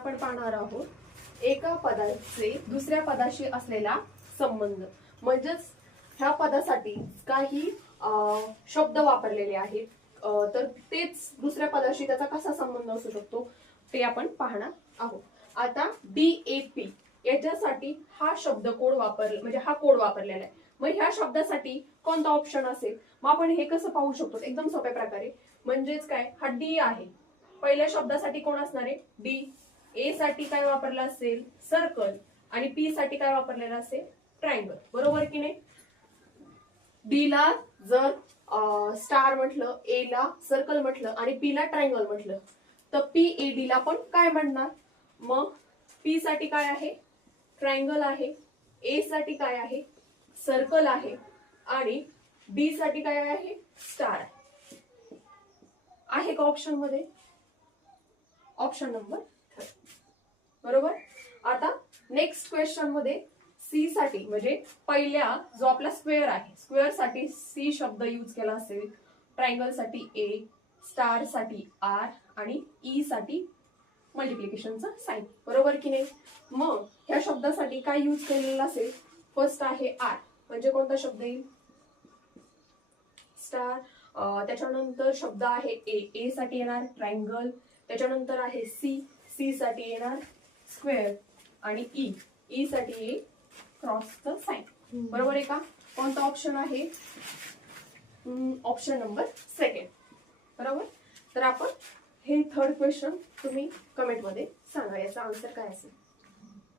आपण पाहणार आहोत एका पदाचे दुसऱ्या पदाशी असलेला संबंध, म्हणजेच ह्या पदासाठी काही शब्द वापरलेले आहेत, तर तेच दुसऱ्या पदाशी त्याचा कसा संबंध असू शकतो ते आपण पाहणार आहोत. आता DAP याच्यासाठी हा शब्द कोड म्हणजे हा कोड वापरलेला आहे. मग ह्या शब्दासाठी कोणता ऑप्शन असेल, मग आपण हे कसं पाहू शकतो एकदम सोप्या प्रकारे. म्हणजेच काय, हा डी आहे, पहिल्या शब्दासाठी कोण असणार आहे डी. ए साठी काय वापरलं असेल सर्कल, आणि पी साठी काय वापरलेलं असेल ट्रायंगल, बरोबर की नाही. डी ला जर स्टार म्हटलं, ए ला सर्कल म्हटलं आणि पी ला ट्रायंगल म्हटलं, तर PAD ला पण काय म्हणणार. मग पी साठी काय आहे ट्रायंगल आहे, ए साठी काय आहे सर्कल आहे, आणि डी साठी काय आहे स्टार आहे का ऑप्शन मध्ये. ऑप्शन नंबर 3, बरोबर. आता नेक्स्ट क्वेश्चन मध्ये सी साठी, म्हणजे पहिल्या जो आपला स्क्वेअर आहे, स्क्वेअर साठी सी शब्द यूज केला असेल, ट्रायंगल साठी ए, स्टार साठी आर, आणि ई साठी मल्टिप्लिकेशनचा साइन, बरोबर की नाही. मग ह्या शब्दासाठी काय यूज केलेला असेल, फर्स्ट आहे आर, म्हणजे कोणता शब्द येईल स्टार. त्याच्यानंतर शब्द आहे ए, ए साठी येणार ट्रायंगल. त्याच्यानंतर आहे सी, सी साठी येणार स्क्वेअर, आणि ई, ई साठी येईल क्रॉसचं साइन, बरोबर आहे का. कोणता ऑप्शन आहे ऑप्शन नंबर 2, बरोबर. तर आपण हे थर्ड क्वेश्चन तुम्ही कमेंट मध्ये सांगा याचा आन्सर काय असेल.